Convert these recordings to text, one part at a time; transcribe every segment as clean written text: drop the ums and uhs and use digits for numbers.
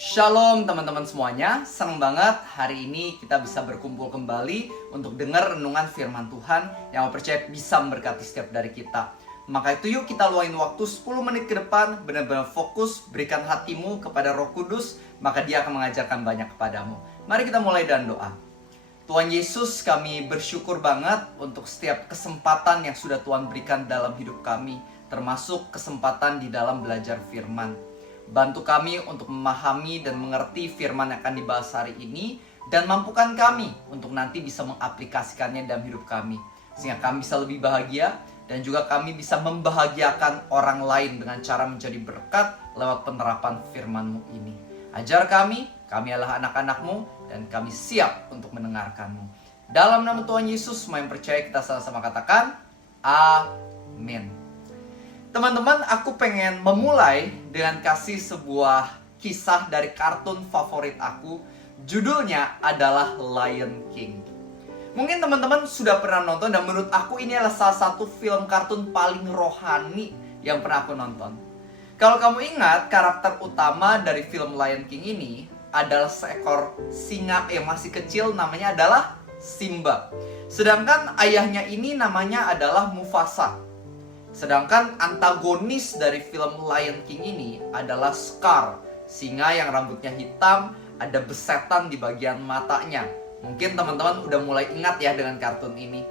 Shalom teman-teman semuanya, senang banget hari ini kita bisa berkumpul kembali untuk dengar renungan firman Tuhan yang aku percaya bisa memberkati setiap dari kita. Maka itu yuk kita luangin waktu 10 menit ke depan, benar-benar fokus, berikan hatimu kepada Roh Kudus, maka Dia akan mengajarkan banyak kepadamu. Mari kita mulai dengan doa. Tuhan Yesus, kami bersyukur banget untuk setiap kesempatan yang sudah Tuhan berikan dalam hidup kami, termasuk kesempatan di dalam belajar firman. Bantu kami untuk memahami dan mengerti firman yang akan dibahas hari ini, dan mampukan kami untuk nanti bisa mengaplikasikannya dalam hidup kami, sehingga kami bisa lebih bahagia, dan juga kami bisa membahagiakan orang lain dengan cara menjadi berkat lewat penerapan firman-Mu ini. Ajar kami adalah anak-anak-Mu, dan kami siap untuk mendengarkan-Mu. Dalam nama Tuhan Yesus, semua yang percaya kita sama-sama katakan, Amin. Teman-teman, aku pengen memulai dengan kasih sebuah kisah dari kartun favorit aku. Judulnya adalah Lion King. Mungkin teman-teman sudah pernah nonton, dan menurut aku ini adalah salah satu film kartun paling rohani yang pernah aku nonton. Kalau kamu ingat, karakter utama dari film Lion King ini adalah seekor singa yang masih kecil, namanya adalah Simba. Sedangkan ayahnya ini namanya adalah Mufasa. Sedangkan antagonis dari film Lion King ini adalah Scar, singa yang rambutnya hitam, ada besetan di bagian matanya. Mungkin teman-teman udah mulai ingat ya dengan kartun ini.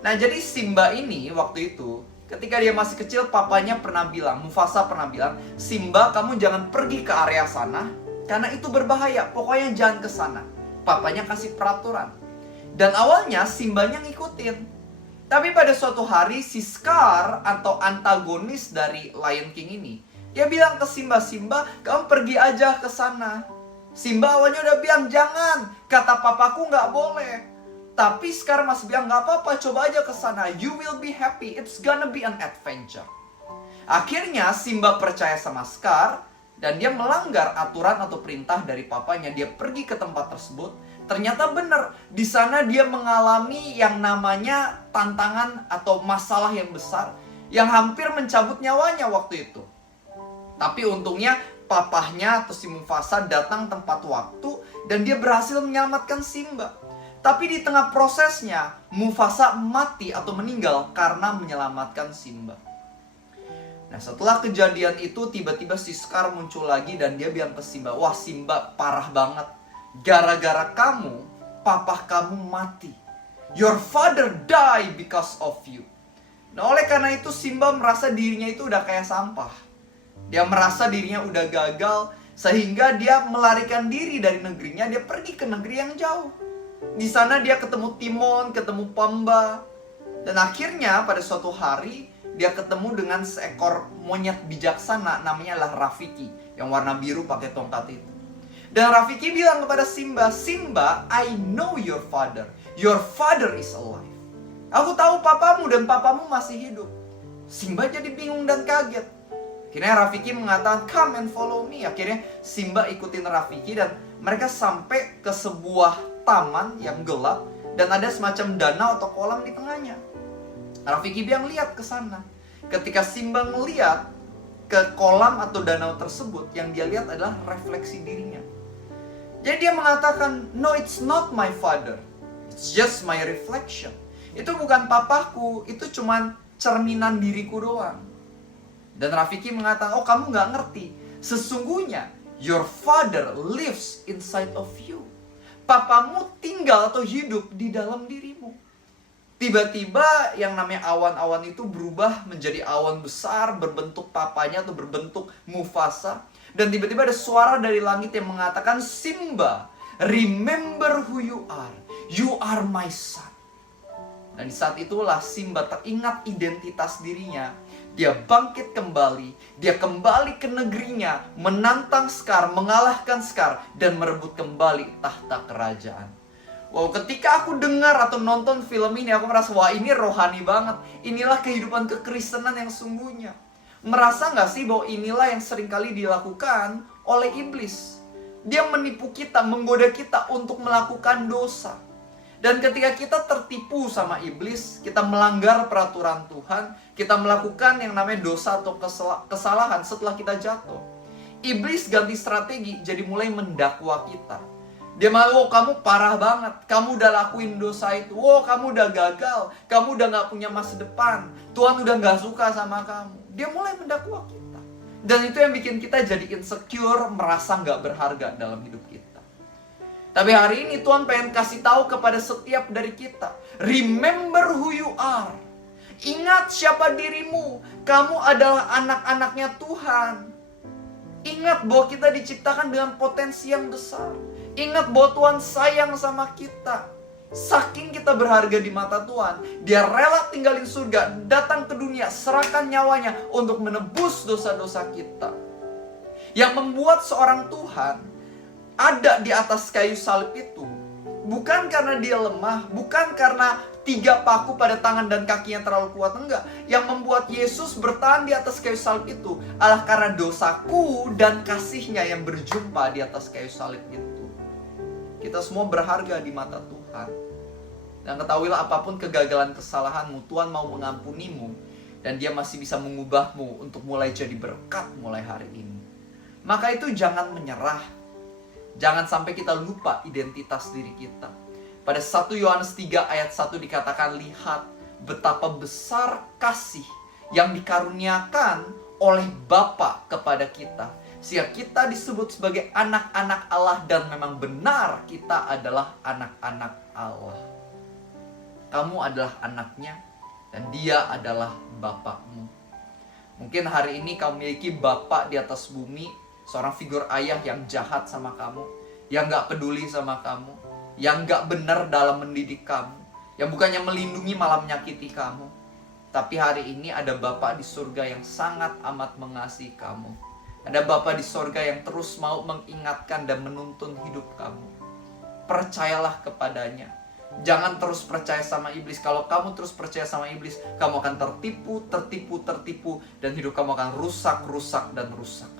Nah, jadi Simba ini waktu itu, ketika dia masih kecil, papanya pernah bilang, Mufasa pernah bilang, Simba, kamu jangan pergi ke area sana, karena itu berbahaya, pokoknya jangan ke sana. Papanya kasih peraturan. Dan awalnya Simbanya ngikutin. Tapi pada suatu hari si Scar atau antagonis dari Lion King ini, dia bilang ke Simba, Simba, kamu pergi aja ke sana. Simba awalnya udah bilang, jangan, kata papaku nggak boleh. Tapi Scar masih bilang, nggak apa-apa, coba aja ke sana. You will be happy, it's gonna be an adventure. Akhirnya Simba percaya sama Scar, dan dia melanggar aturan atau perintah dari papanya. Dia pergi ke tempat tersebut. Ternyata benar, di sana dia mengalami yang namanya tantangan atau masalah yang besar yang hampir mencabut nyawanya waktu itu. Tapi untungnya papahnya atau si Mufasa datang tempat waktu dan dia berhasil menyelamatkan Simba. Tapi di tengah prosesnya Mufasa mati atau meninggal karena menyelamatkan Simba. Nah, setelah kejadian itu tiba-tiba si Scar muncul lagi dan dia bilang ke Simba, wah Simba parah banget. Gara-gara kamu, papa kamu mati. Your father die because of you. Nah, oleh karena itu Simba merasa dirinya itu udah kayak sampah. Dia merasa dirinya udah gagal, sehingga dia melarikan diri dari negerinya. Dia pergi ke negeri yang jauh. Di sana dia ketemu Timon, ketemu Pumba. Dan akhirnya pada suatu hari dia ketemu dengan seekor monyet bijaksana, namanya adalah Rafiki, yang warna biru pakai tongkat itu. Dan Rafiki bilang kepada Simba, Simba, I know your father. Your father is alive. Aku tahu papamu dan papamu masih hidup. Simba jadi bingung dan kaget. Akhirnya Rafiki mengatakan, come and follow me. Akhirnya Simba ikutin Rafiki dan mereka sampai ke sebuah taman yang gelap dan ada semacam danau atau kolam di tengahnya. Rafiki bilang, lihat ke sana. Ketika Simba melihat ke kolam atau danau tersebut, yang dia lihat adalah refleksi dirinya. Jadi dia mengatakan, no, it's not my father. It's just my reflection. Itu bukan papaku, itu cuman cerminan diriku doang. Dan Rafiki mengatakan, oh kamu gak ngerti. Sesungguhnya, your father lives inside of you. Papamu tinggal atau hidup di dalam dirimu. Tiba-tiba yang namanya awan-awan itu berubah menjadi awan besar, berbentuk papanya atau berbentuk Mufasa. Dan tiba-tiba ada suara dari langit yang mengatakan, Simba, remember who you are. You are my son. Dan di saat itulah Simba teringat identitas dirinya. Dia bangkit kembali. Dia kembali ke negerinya, menantang Scar, mengalahkan Scar, dan merebut kembali tahta kerajaan. Wow, ketika aku dengar atau nonton film ini, aku merasa, wah ini rohani banget. Inilah kehidupan kekristenan yang sungguhnya. Merasa gak sih bahwa inilah yang seringkali dilakukan oleh iblis? Dia menipu kita, menggoda kita untuk melakukan dosa. Dan ketika kita tertipu sama iblis, kita melanggar peraturan Tuhan, kita melakukan yang namanya dosa atau kesalahan setelah kita jatuh. Iblis ganti strategi, jadi mulai mendakwa kita. Dia malah, kamu parah banget, kamu udah lakuin dosa itu, kamu udah gagal, kamu udah gak punya masa depan, Tuhan udah gak suka sama kamu. Dia mulai mendakwa kita. Dan itu yang bikin kita jadi insecure, merasa gak berharga dalam hidup kita. Tapi hari ini Tuhan pengen kasih tahu kepada setiap dari kita, remember who you are. Ingat siapa dirimu, kamu adalah anak-anaknya Tuhan. Ingat bahwa kita diciptakan dengan potensi yang besar. Ingat bahwa Tuhan sayang sama kita. Saking kita berharga di mata Tuhan, Dia rela tinggalin surga, datang ke dunia, serahkan nyawanya untuk menebus dosa-dosa kita. Yang membuat seorang Tuhan ada di atas kayu salib itu bukan karena dia lemah, bukan karena 3 paku pada tangan dan kakinya terlalu kuat, enggak. Yang membuat Yesus bertahan di atas kayu salib itu adalah karena dosaku dan kasihnya yang berjumpa di atas kayu salib itu. Kita semua berharga di mata Tuhan. Dan ketahuilah, apapun kegagalan kesalahanmu, Tuhan mau mengampunimu. Dan Dia masih bisa mengubahmu untuk mulai jadi berkat mulai hari ini. Maka itu jangan menyerah. Jangan sampai kita lupa identitas diri kita. Pada 1 Yohanes 3 ayat 1 dikatakan, lihat betapa besar kasih yang dikaruniakan oleh Bapa kepada kita, sehingga kita disebut sebagai anak-anak Allah. Dan memang benar kita adalah anak-anak Allah. Kamu adalah anaknya dan Dia adalah Bapakmu. Mungkin hari ini kamu memiliki Bapak di atas bumi, seorang figur ayah yang jahat sama kamu, yang gak peduli sama kamu, yang gak benar dalam mendidik kamu, yang bukannya melindungi malah menyakiti kamu. Tapi hari ini ada Bapa di surga yang sangat amat mengasihi kamu. Ada Bapa di surga yang terus mau mengingatkan dan menuntun hidup kamu. Percayalah kepadanya. Jangan terus percaya sama iblis. Kalau kamu terus percaya sama iblis, kamu akan tertipu, dan hidup kamu akan rusak dan rusak.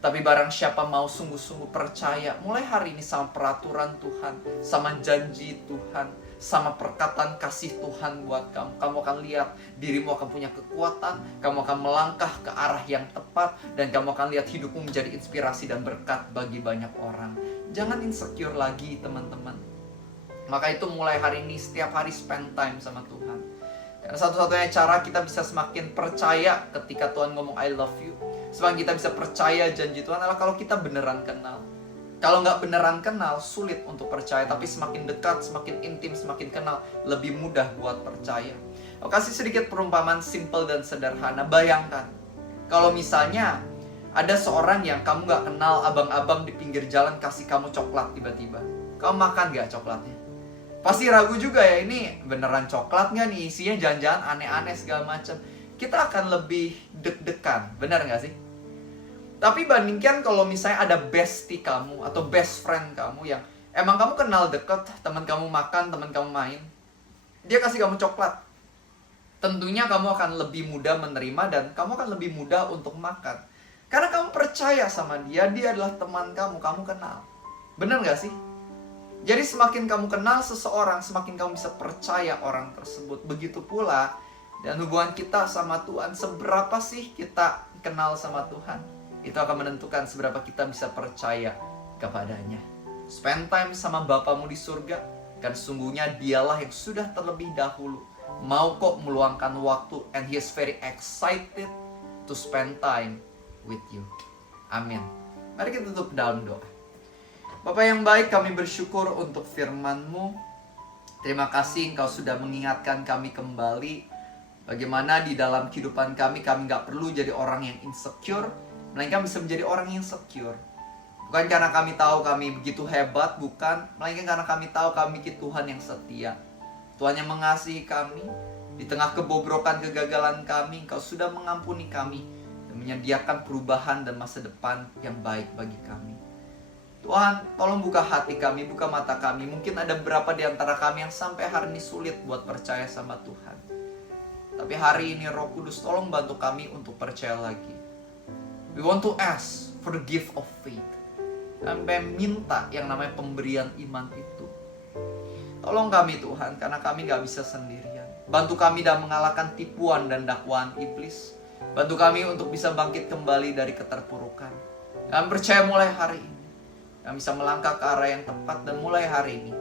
Tapi barang siapa mau sungguh-sungguh percaya mulai hari ini sama peraturan Tuhan, sama janji Tuhan, sama perkataan kasih Tuhan buat kamu, kamu akan lihat dirimu akan punya kekuatan, kamu akan melangkah ke arah yang tepat, dan kamu akan lihat hidupmu menjadi inspirasi dan berkat bagi banyak orang. Jangan insecure lagi, teman-teman. Maka itu mulai hari ini setiap hari spend time sama Tuhan. Karena satu-satunya cara kita bisa semakin percaya ketika Tuhan ngomong I love you, semakin kita bisa percaya janji Tuhan adalah kalau kita beneran kenal. Kalau nggak beneran kenal, sulit untuk percaya. Tapi semakin dekat, semakin intim, semakin kenal, lebih mudah buat percaya. Aku kasih sedikit perumpamaan simple dan sederhana. Bayangkan, kalau misalnya ada seorang yang kamu nggak kenal, abang-abang di pinggir jalan kasih kamu coklat tiba-tiba. Kamu makan nggak coklatnya? Pasti ragu juga ya, ini beneran coklat nggak nih? Isinya jangan-jangan aneh-aneh segala macam. Kita akan lebih deg-degan, benar nggak sih? Tapi bandingkan kalau misalnya ada bestie kamu atau best friend kamu yang emang kamu kenal deket, teman kamu makan, teman kamu main, dia kasih kamu coklat. Tentunya kamu akan lebih mudah menerima dan kamu akan lebih mudah untuk makan. Karena kamu percaya sama dia, dia adalah teman kamu kenal. Benar nggak sih? Jadi semakin kamu kenal seseorang, semakin kamu bisa percaya orang tersebut. Begitu pula dan hubungan kita sama Tuhan, seberapa sih kita kenal sama Tuhan, itu akan menentukan seberapa kita bisa percaya kepadanya. Spend time sama Bapamu di surga, kan sungguhnya Dialah yang sudah terlebih dahulu mau kok meluangkan waktu, and He is very excited to spend time with you. Amin. Mari kita tutup dalam doa. Bapa yang baik, kami bersyukur untuk firman-Mu. Terima kasih Engkau sudah mengingatkan kami kembali bagaimana di dalam kehidupan kami gak perlu jadi orang yang insecure, melainkan bisa menjadi orang yang secure. Bukan karena kami tahu kami begitu hebat, bukan, melainkan karena kami tahu kami Tuhan yang setia. Tuhan yang mengasihi kami. Di tengah kebobrokan kegagalan kami, Engkau sudah mengampuni kami dan menyediakan perubahan dan masa depan yang baik bagi kami. Tuhan, tolong buka hati kami, buka mata kami. Mungkin ada beberapa di antara kami yang sampai hari ini sulit buat percaya sama Tuhan. Tapi hari ini Roh Kudus tolong bantu kami untuk percaya lagi. We want to ask for the gift of faith. Sampai minta yang namanya pemberian iman itu. Tolong kami Tuhan, karena kami gak bisa sendirian. Bantu kami dalam mengalahkan tipuan dan dakwaan iblis. Bantu kami untuk bisa bangkit kembali dari keterpurukan. Kami percaya mulai hari ini kami bisa melangkah ke arah yang tepat, dan mulai hari ini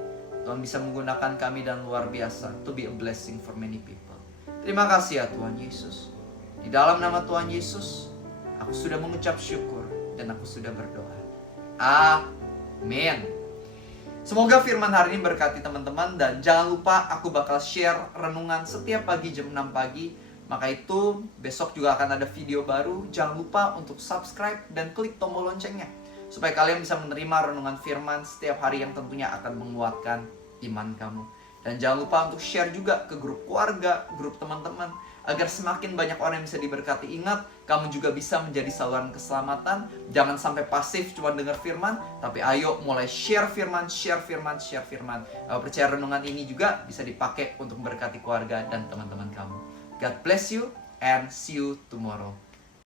Tuhan bisa menggunakan kami dan luar biasa to be a blessing for many people. Terima kasih ya Tuhan Yesus. Di dalam nama Tuhan Yesus, aku sudah mengucap syukur dan aku sudah berdoa. Amin. Semoga firman hari ini berkati teman-teman, dan jangan lupa aku bakal share renungan setiap pagi jam 6 pagi. Maka itu besok juga akan ada video baru. Jangan lupa untuk subscribe dan klik tombol loncengnya supaya kalian bisa menerima renungan firman setiap hari yang tentunya akan menguatkan iman kamu. Dan jangan lupa untuk share juga ke grup keluarga, grup teman-teman, agar semakin banyak orang yang bisa diberkati. Ingat, kamu juga bisa menjadi saluran keselamatan. Jangan sampai pasif cuma dengar firman, tapi ayo mulai share firman, share firman, share firman. Aku percaya renungan ini juga bisa dipakai untuk memberkati keluarga dan teman-teman kamu. God bless you and see you tomorrow.